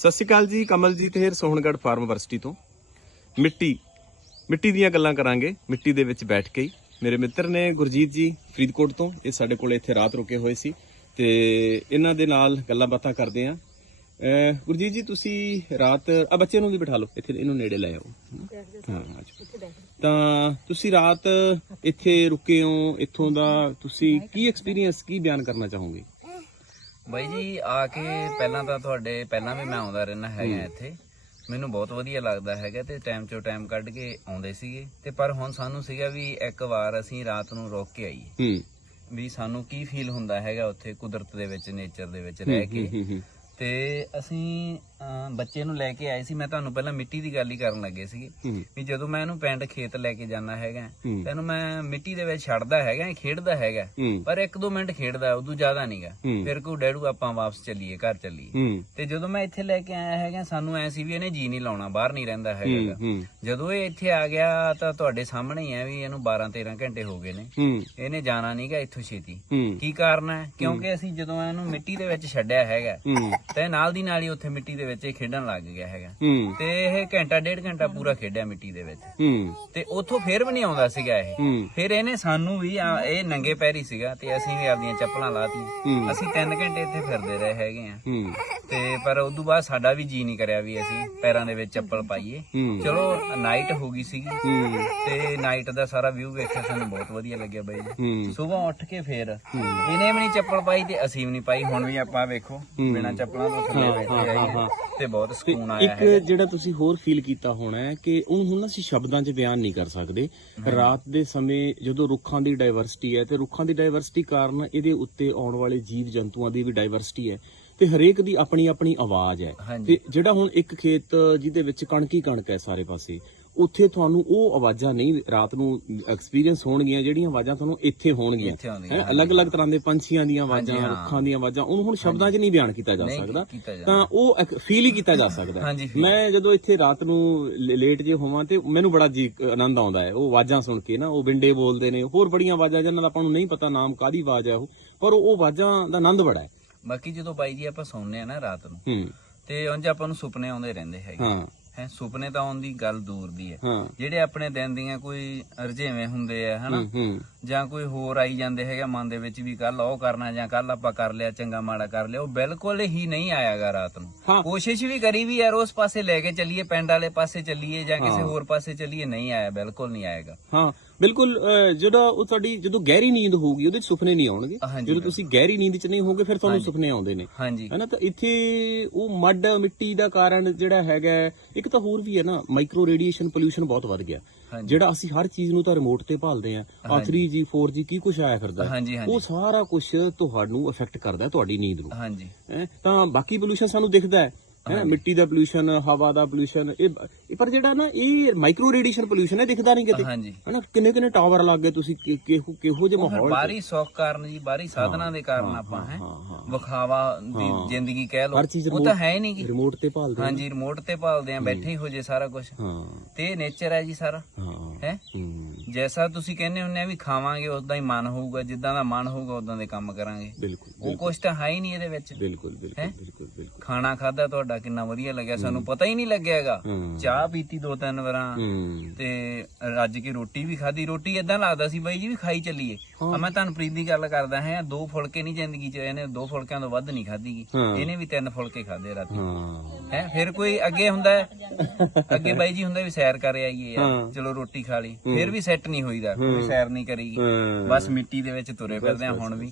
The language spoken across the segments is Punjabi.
ਸਤਿ ਸ਼੍ਰੀ ਅਕਾਲ ਜੀ, ਕਮਲਜੀਤ ਹੇਰ, ਸੋਹਣਗੜ੍ਹ ਫਾਰਮ ਯੂਨੀਵਰਸਿਟੀ ਤੋਂ। ਮਿੱਟੀ ਮਿੱਟੀ ਦੀਆਂ ਗੱਲਾਂ ਕਰਾਂਗੇ, ਮਿੱਟੀ ਦੇ ਵਿੱਚ ਬੈਠ ਕੇ ਹੀ। ਮੇਰੇ ਮਿੱਤਰ ਨੇ ਗੁਰਜੀਤ ਜੀ ਫਰੀਦਕੋਟ ਤੋਂ, ਇਹ ਸਾਡੇ ਕੋਲ ਇੱਥੇ ਰਾਤ ਰੁਕੇ ਹੋਏ ਸੀ। ਤੇ ਇਹਨਾਂ ਦੇ ਨਾਲ ਗੱਲਾਂ ਬਾਤਾਂ ਕਰਦੇ ਆਂ ਗੁਰਜੀਤ ਜੀ, ਤੁਸੀਂ ਰਾਤ ਆ ਬੱਚੇ ਨੂੰ ਵੀ ਬਿਠਾ ਲਓ, ਇੱਥੇ ਇਹਨੂੰ ਨੇੜੇ ਲੈ ਆਓ। ਹਾਂ ਤਾਂ ਤੁਸੀਂ ਰਾਤ ਇੱਥੇ ਰੁਕੇ ਹੋ, ਇੱਥੋਂ ਦਾ ਤੁਸੀਂ ਕੀ ਐਕਸਪੀਰੀਅੰਸ ਕੀ ਬਿਆਨ ਕਰਨਾ ਚਾਹੋਗੇ? ਬਾਈ ਜੀ ਆ ਕੇ ਪਹਿਲਾਂ ਤਾਂ ਤੁਹਾਡੇ ਪਹਿਲਾਂ ਵੀ ਮੈਂ ਆਉਂਦਾ ਰਹਿਣਾ ਹੈਗਾ ਇੱਥੇ। ਮੈਨੂੰ ਬਹੁਤ ਵਧੀਆ ਲੱਗਦਾ ਹੈਗਾ ਤੇ ਟਾਈਮ ਚੋਂ ਟਾਈਮ ਕੱਢ ਕੇ ਆਉਂਦੇ ਸੀਗੇ। ਤੇ ਪਰ ਹੁਣ ਸਾਨੂੰ ਸੀਗਾ ਵੀ ਇੱਕ ਵਾਰ ਅਸੀਂ ਰਾਤ ਨੂੰ ਰੁਕ ਕੇ ਆਈਏ। ਹੂੰ। ਵੀ ਸਾਨੂੰ ਕੀ ਫੀਲ ਹੁੰਦਾ ਹੈਗਾ ਉੱਥੇ ਕੁਦਰਤ ਦੇ ਵਿੱਚ ਨੇਚਰ ਦੇ ਵਿੱਚ ਰਹਿ ਕੇ। ਤੇ ਅਸੀਂ ਬੱਚੇ ਨੂੰ ਲੈ ਕੇ ਆਏ ਸੀ ਮੈਂ ਤੁਹਾਨੂੰ ਪਹਿਲਾਂ ਮਿੱਟੀ ਦੀ ਗੱਲ ਹੀ ਕਰਨ ਲੱਗੇ ਹੂੰ। ਵੀ ਜਦੋਂ ਮੈਂ ਇਹਨੂੰ ਪਿੰਡ ਖੇਤ ਲੈ ਕੇ ਜਾਣਾ ਹੈਗਾ। ਤੈਨੂੰ ਮੈਂ ਮਿੱਟੀ ਦੇ ਵਿੱਚ ਛੱਡਦਾ ਹੈਗਾ ਇਹ ਖੇਡਦਾ ਹੈਗਾ ਪਰ ਇੱਕ ਦੋ ਮਿੰਟ ਖੇਡਦਾ ਉਦੋਂ ਜ਼ਿਆਦਾ ਨਹੀਂਗਾ। ਫਿਰ ਕੋ ਡੈਡੂ ਆਪਾਂ ਵਾਪਸ ਚੱਲੀਏ ਘਰ ਚੱਲੀਏ। ਤੇ ਜਦੋਂ ਮੈਂ ਇੱਥੇ ਲੈ ਕੇ ਆਇਆ ਹੈਗਾ ਸਾਨੂੰ ਐ ਸੀ ਵੀ ਇਹਨੇ ਜੀ ਨਹੀਂ ਲਾਉਣਾ ਬਾਹਰ ਨਹੀਂ ਰਹਿੰਦਾ ਹੈਗਾ। ਜਦੋਂ ਇਹ ਇੱਥੇ ਆ ਗਿਆ ਤਾਂ ਤੁਹਾਡੇ ਸਾਹਮਣੇ ਹੀ ਹੈ ਵੀ ਇਹਨੂੰ 12 13 ਘੰਟੇ ਹੋ ਗਏ ਨੇ। ਇਹਨੇ ਜਾਣਾ ਨਹੀਂਗਾ ਇੱਥੋਂ ਛੇਤੀ। ਕੀ ਕਾਰਨ ਹੈ। ਕਿਉਂਕਿ ਅਸੀਂ ਜਦੋਂ ਇਹਨੂੰ ਮਿੱਟੀ ਦੇ ਵਿੱਚ ਛੱਡਿਆ ਹੈਗਾ ਤੇ ਨਾਲ ਦੀ ਨਾਲ ਹੀ ਉੱਥੇ ਮਿੱਟੀ ਦੇ ਵਿੱਚ ਇਹ ਖੇਡਣ ਲੱਗ ਗਿਆ ਹੈਗਾ। ਹੂੰ। ਤੇ ਇਹ ਘੰਟਾ ਡੇਢ ਘੰਟਾ ਪੂਰਾ ਖੇਡਿਆ ਮਿੱਟੀ ਦੇ ਵਿੱਚ। ਹੂੰ। ਤੇ ਉੱਥੋਂ ਫੇਰ ਵੀ ਨਹੀਂ ਆਉਂਦਾ ਸੀਗਾ ਇਹ। ਹੂੰ। ਫਿਰ ਇਹਨੇ ਸਾਨੂੰ ਵੀ ਆ- ਇਹ ਨੰਗੇ ਪੈਰੀ ਸੀਗਾ ਤੇ ਅਸੀਂ ਵੀ ਆਪਦੀਆਂ ਚੱਪਲਾਂ ਲਾਤੀਆਂ। ਅਸੀਂ 3 ਘੰਟੇ ਇੱਥੇ ਫਿਰਦੇ ਰਹੇ ਹੈਗੇ ਆ। ਹੂੰ। ਤੇ ਪਰ ਉਦੋਂ ਬਾਅਦ ਸਾਡਾ ਵੀ ਜੀ ਨਹੀਂ ਕਰਿਆ ਵੀ ਅਸੀਂ ਪੈਰਾਂ ਦੇ ਵਿੱਚ ਚੱਪਲ ਪਾਈਏ। ਹੂੰ। ਚਲੋ ਨਾਈਟ ਹੋ ਗਈ ਸੀਗੀ। ਹੂੰ। ਤੇ ਨਾਈਟ ਦਾ ਸਾਰਾ ਵਿਊ ਵੇਖਿਆ ਸਾਨੂੰ ਬਹੁਤ ਵਧੀਆ ਲੱਗਿਆ ਬਾਈ। ਜੀ ਹੂੰ। ਸਵੇਰ ਉੱਠ ਕੇ ਫੇਰ ਇਹਨੇ ਵੀ ਨਹੀਂ ਚੱਪਲ ਪਾਈ ਤੇ ਅਸੀਂ ਵੀ ਨਹੀਂ ਪਾਈ। ਹੁਣ ਵੀ ਆਪਾਂ ਵੇਖੋ। ਬਿਨਾਂ ਚੱਪਲਾਂ ਤੋਂ ਥੱਲੇ ਬੈਠੇ ਹਾਂ, ਆਏ ਹਾਂ। ਤੇ ਬਹੁਤ ਸਕੂਨ ਆਇਆ ਇੱਕ ਹੈ ਜਿਹੜਾ ਤੁਸੀਂ ਹੋਰ ਫੀਲ ਕੀਤਾ ਹੋਣਾ ਹੈ ਕਿ ਉਹ ਹੁਣ ਅਸੀਂ ਸ਼ਬਦਾਂ 'ਚ ਬਿਆਨ ਨਹੀਂ ਕਰ ਸਕਦੇ। ਰਾਤ ਦੇ ਸਮੇਂ ਜਦੋਂ ਰੁੱਖਾਂ ਦੀ ਡਾਈਵਰਸਿਟੀ ਹੈ ਤੇ ਰੁੱਖਾਂ ਦੀ ਡਾਈਵਰਸਿਟੀ ਕਾਰਨ ਇਹਦੇ ਉੱਤੇ ਆਉਣ ਵਾਲੇ ਜੀਵ ਜੰਤੂਆਂ ਦੀ ਵੀ ਡਾਈਵਰਸਿਟੀ ਹੈ ਤੇ ਹਰੇਕ ਦੀ ਆਪਣੀ ਆਪਣੀ ਆਵਾਜ਼ ਹੈ। ਤੇ ਜਿਹੜਾ ਹੁਣ ਇੱਕ ਖੇਤ ਜਿਹਦੇ ਵਿੱਚ ਕਣਕ ਹੀ ਕਣਕ ਹੈ ਸਾਰੇ ਪਾਸੇ ਉੱਥੇ ਤੁਹਾਨੂੰ ਉਹ ਆਵਾਜ਼ਾਂ ਨਹੀਂ ਰਾਤ ਨੂੰ ਐਕਸਪੀਰੀਅੰਸ ਹੋਣਗੀਆਂ ਜਿਹੜੀਆਂ ਆਵਾਜ਼ਾਂ ਤੁਹਾਨੂੰ ਇੱਥੇ ਹੋਣਗੀਆਂ। ਹੈ? ਅਲੱਗ-ਅਲੱਗ ਤਰ੍ਹਾਂ ਦੇ ਪੰਛੀਆਂ ਦੀਆਂ ਆਵਾਜ਼ਾਂ। ਰੁੱਖਾਂ ਦੀਆਂ ਆਵਾਜ਼ਾਂ ਉਹਨੂੰ ਹੁਣ ਸ਼ਬਦਾਂ 'ਚ ਨਹੀਂ ਬਿਆਨ ਕੀਤਾ ਜਾ ਸਕਦਾ। ਤਾਂ ਉਹ ਫੀਲ ਹੀ ਕੀਤਾ ਜਾ ਸਕਦਾ। ਮੈਂ ਜਦੋਂ ਇੱਥੇ ਰਾਤ ਨੂੰ ਲੇਟ ਜੇ ਹੋਵਾਂ ਤੇ ਮੈਨੂੰ ਬੜਾ ਜੀ ਆਨੰਦ ਆਉਂਦਾ ਹੈ। ਉਹ ਆਵਾਜ਼ਾਂ ਸੁਣ ਕੇ ਨਾ ਉਹ ਬਿੰਡੇ ਬੋਲਦੇ ਨੇ ਹੋਰ ਬੜੀਆਂ ਆਵਾਜ਼ਾਂ ਜਿਹਨਾਂ ਦਾ ਆਪਾਂ ਨੂੰ ਨਹੀਂ ਪਤਾ ਨਾਮ ਕਾਦੀ ਆਵਾਜ਼ ਹੈ ਉਹ ਪਰ ਉਹ ਆਵਾਜ਼ਾਂ ਦਾ ਆਨੰਦ ਬੜਾ ਹੈ। ਬਾਕੀ ਜਦੋਂ ਬਾਈ ਜੀ ਆਪਾਂ ਸੌਂਦੇ ਆ ਨਾ ਰਾਤ ਨੂੰ ਤੇ ਉਂਝ ਆਪਾਂ ਨੂੰ ਸੁਪਨੇ ਆਉਂਦੇ ਰਹਿੰਦੇ ਹੈਗੇ। ਹਾਂ। ਹੈ ਸੁਪਨੇ ਤਾਂ ਆਉਣ ਦੀ ਗੱਲ ਦੂਰ ਦੀ ਹੈ। ਜਿਹੜੇ ਆਪਣੇ ਦਿਨ ਦੀਆਂ ਕੋਈ ਰਜੇਵੇਂ ਹੁੰਦੇ ਆ ਹਨਾ? ਜਾਂ ਕੋਈ ਹੋਰ ਆਈ ਜਾਂਦੇ ਹੈਗਾ ਮਨ ਦੇ ਵਿੱਚ ਵੀ ਕੱਲ ਉਹ ਕਰਨਾ ਜਾਂ ਕੱਲ ਆਪਾਂ ਕਰ ਲਿਆ ਚੰਗਾ ਮਾੜਾ ਕਰ ਲਿਆ ਉਹ ਬਿਲਕੁਲ ਹੀ ਨਹੀਂ ਆਇਆਗਾ ਰਾਤ ਨੂੰ। ਕੋਸ਼ਿਸ਼ ਵੀ ਕਰੀ ਵੀ ਯਾਰ ਉਸ ਪਾਸੇ ਲੈ ਕੇ ਚੱਲੀਏ ਪਿੰਡ ਵਾਲੇ ਪਾਸੇ ਚੱਲੀਏ ਜਾਂ ਕਿਸੇ ਹੋਰ ਪਾਸੇ ਚੱਲੀਏ ਨਹੀਂ ਆਇਆ ਬਿਲਕੁਲ ਨਹੀਂ ਆਏਗਾ ਹਾਂ। ਬਿਲਕੁਲ ਅਹ, ਜਿਹੜਾ ਉਹ ਤੁਹਾਡੀ ਜਦੋਂ ਗਹਿਰੀ ਨੀਂਦ ਹੋਊਗੀ ਉਹਦੇ 'ਚ ਸੁਪਨੇ ਨਹੀਂ ਆਉਣਗੇ। ਹਾਂਜੀ, ਜਦੋਂ ਤੁਸੀਂ ਗਹਿਰੀ ਨੀਂਦ 'ਚ ਨਹੀਂ ਹੋਗੇ ਫਿਰ ਤੁਹਾਨੂੰ ਸੁਪਨੇ ਆਉਂਦੇ ਨੇ। ਹਾਂਜੀ। ਹੈ ਨਾ ਤਾਂ ਇੱਥੇ ਉਹ ਮੱਡ ਮਿੱਟੀ ਦਾ ਕਾਰਨ ਜਿਹੜਾ ਹੈਗਾ ਹੈ, ਇੱਕ ਤਾਂ ਹੋਰ ਵੀ ਹੈ ਨਾ ਮਾਈਕਰੋ ਰੇਡੀਏਸ਼ਨ ਪੋਲੂਸ਼ਨ ਬਹੁਤ ਵੱਧ ਗਿਆ। ਹਾਂਜੀ। ਜਿਹੜਾ ਅਸੀਂ ਹਰ ਚੀਜ਼ ਨੂੰ ਤਾਂ ਰਿਮੋਟ ਤੇ ਭਾਲਦੇ ਆ ਆ 3G 4G ਕੀ ਕੁਛ ਆਇਆ ਫਿਰਦਾ ਹੈ। ਹਾਂਜੀ ਹਾਂਜੀ। ਉਹ ਸਾਰਾ ਕੁਝ ਤੁਹਾਨੂੰ ਅਫੈਕਟ ਕਰਦਾ ਹੈ ਤੁਹਾਡੀ ਨੀਂਦ ਨੂੰ। ਹਾਂਜੀ। ਹੈਂ। ਤਾਂ ਬਾਕੀ ਪੋਲੂਸ਼ਨ ਸਾਨੂੰ ਦਿਖਦਾ ਹੈ। ਹੈਂ, ਮਿੱਟੀ ਦਾ ਪੋਲੂਸ਼ਨ ਹਵਾ ਦਾ ਪੋਲੂਸ਼ਨ ਇਹ ਪਰ ਜਿਹੜਾ ਨਾ ਇਹ ਮਾਈਕਰੋ ਰੇਡੀਏਸ਼ਨ ਪੋਲੂਸ਼ਨ ਹੈ ਦਿਖਦਾ ਨਹੀਂ ਕਿਤੇ। ਹਾਂਜੀ। ਹਨਾ ਕਿੰਨੇ ਕਿੰਨੇ ਟਾਵਰ ਲੱਗ ਗਏ ਤੁਸੀਂ ਕਿ- ਕਿਹੋ ਕਿਹੋ ਜਿਹੇ ਮਾਹੌਲ ਬਾਹਰੀ ਸੌਖ ਕਾਰਨ ਜੀ ਬਾਹਰੀ ਸਾਧਨਾਂ ਦੇ ਕਾਰਨ ਆਪਾਂ ਹੈ ਵਿਖਾਵਾ ਦੀ ਜ਼ਿੰਦਗੀ ਕਹਿ ਲਓ। ਉਹ ਤਾਂ ਹੈ ਨਹੀਂ ਗੀ ਰਿਮੋਟ ਤੇ ਭਾਲਦੇ ਹਾਂਜੀ ਰਿਮੋਟ ਤੇ ਭਾਲਦੇ ਆ ਬੈਠੇ ਹੀ ਹੋ ਜੇ ਸਾਰਾ ਕੁਝ ਹਾਂ। ਤੇ ਨੇਚਰ ਹੈ ਜੀ ਸਾਰਾ। ਹਾਂ। ਜੈਸਾ ਤੁਸੀਂ ਕਹਿੰਦੇ ਹੁੰਦੇ ਆ ਵੀ ਖਾਵਾਂਗੇ ਉਦਾਂ ਹੀ ਮਨ ਹੋਊਗਾ ਜਿੱਦਾਂ ਦਾ ਮਨ ਹੋਊਗਾ ਉਦਾਂ ਦੇ ਕੰਮ ਕਰਾਂਗੇ। ਬਿਲਕੁਲ ਉਹ ਕੁਛ ਤਾਂ ਹੈ ਹੀ ਨਹੀਂ ਇਹਦੇ ਵਿੱਚ। ਬਿਲਕੁਲ ਬਿਲਕੁਲ ਬਿਲਕੁਲ ਬਿਲਕੁਲ। ਖਾਣਾ ਖਾਦਾ ਤੁਹਾਡਾ ਕਿੰਨਾ ਵਧੀਆ ਲੱਗਿਆ ਸਾਨੂੰ ਪਤਾ ਹੀ ਨਹੀਂ ਲੱਗਿਆ ਹੈਗਾ। ਹਾਂ। ਚਾਹ ਪੀਤੀ ਦੋ ਤਿੰਨ ਵਾਰਾਂ। ਤੇ ਰੱਜ ਕੇ ਰੋਟੀ ਵੀ ਖਾਦੀ ਰੋਟੀ ਇਦਾਂ ਲੱਗਦਾ ਸੀ ਬਾਈ ਜੀ ਵੀ ਖਾਈ ਚੱਲੀਏ। ਆ ਮੈਂ ਤੁਹਾਨੂੰ ਪ੍ਰੀਤ ਦੀ ਗੱਲ ਕਰਦਾ ਹਾਂ ਦੋ ਫੁਲਕੇ ਨਹੀਂ ਜ਼ਿੰਦਗੀ ਚ ਇਹਨੇ ਦੋ ਫੁਲਕਿਆਂ ਤੋਂ ਵੱਧ ਨਹੀਂ ਖਾਧੀ। ਇਹਨੇ ਵੀ ਤਿੰਨ ਫੁਲਕੇ ਖਾਦੇ ਰਾਤੀ। ਹਾਂ। ਫਿਰ ਕੋਈ ਅੱਗੇ ਹੁੰਦਾ ਅੱਗੇ ਬਾਈ ਜੀ ਹੁੰਦਾ ਵੀ ਸੈਰ ਕਰ ਆਈਏ। ਯਾਰ ਚਲੋ ਰੋਟੀ ਖਾ ਲਈ। ਫਿਰ ਵੀ ਸੈੱਟ ਨਹੀਂ ਹੋਈਦਾ ਕੋਈ ਸੈਰ ਨਹੀਂ ਕਰੀਗੀ ਹਾਂ। ਬਸ ਮਿੱਟੀ ਦੇ ਵਿੱਚ ਤੁਰੇ ਫਿਰਦੇ ਆ ਹੁਣ ਵੀ।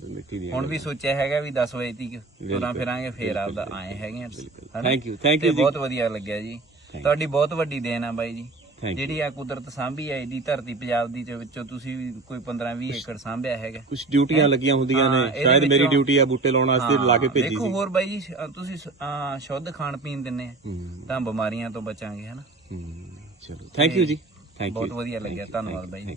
ਹੁਣ ਵੀ ਸੋਚਿਆ ਹੈਗਾ ਵੀ 10 ਵਜੇ ਤੀਕ ਤੁਰਾਂ ਫਿਰਾਂਗੇ ਫੇਰ ਆਪਦਾ ਆਏ ਹੈਗੇ ਆ। ਹਨਾ? ਥੈਂਕ ਯੂ ਥੈਂਕ ਤੇ ਯੂ ਜੀ। ਬਹੁਤ ਵਧੀਆ ਲੱਗਿਆ ਜੀ। ਤੁਹਾਡੀ ਬਹੁਤ ਵੱਡੀ ਦੇਣ ਆ ਬਾਈ ਜੀ। ਜਿਹੜੀ ਆ ਕੁਦਰਤ ਸਾਂਭੀ ਆ ਇਹਦੀ ਧਰਤੀ ਪੰਜਾਬ ਦੀ ਦੇ ਵਿੱਚੋਂ ਤੁਸੀਂ ਵੀ ਕੋਈ 15 20 ਏਕੜ ਸਾਂਭਿਆ ਹੈਗਾ। ਕੁਝ ਡਿਊਟੀਆਂ ਲੱਗੀਆਂ ਹੁੰਦੀਆਂ ਹਾਂ, ਨੇ। ਇਹਦੇ ਸ਼ਾਇਦ ਮੇਰੀ ਵਿੱਚੋਂ- ਡਿਊਟੀ ਆ ਬੂਟੇ ਲਾਉਣ ਵਾਸਤੇ ਲਾ ਕੇ ਭੇਜੀ ਦੇਖੋ ਸੀ। ਹੋਰ ਬਾਈ ਜੀ ਅ, ਤੁਸੀਂ ਸ- ਅ, ਸ਼ੁੱਧ ਖਾਣ ਪੀਣ ਦਿੰਨੇ ਆ। ਹੂੰ। ਤਾਂ ਬਿਮਾਰੀਆਂ ਤੋਂ ਬਚਾਂਗੇ ਹਨਾ? ਹੂੰ ਚਲੋ। ਥੈਂਕ ਯੂ ਜੀ। ਥੈਂਕ ਯੂ ਬਹੁਤ ਵਧੀਆ ਲੱਗਿਆ। ਧੰਨਵਾਦ ਬਾਈ ਯੂ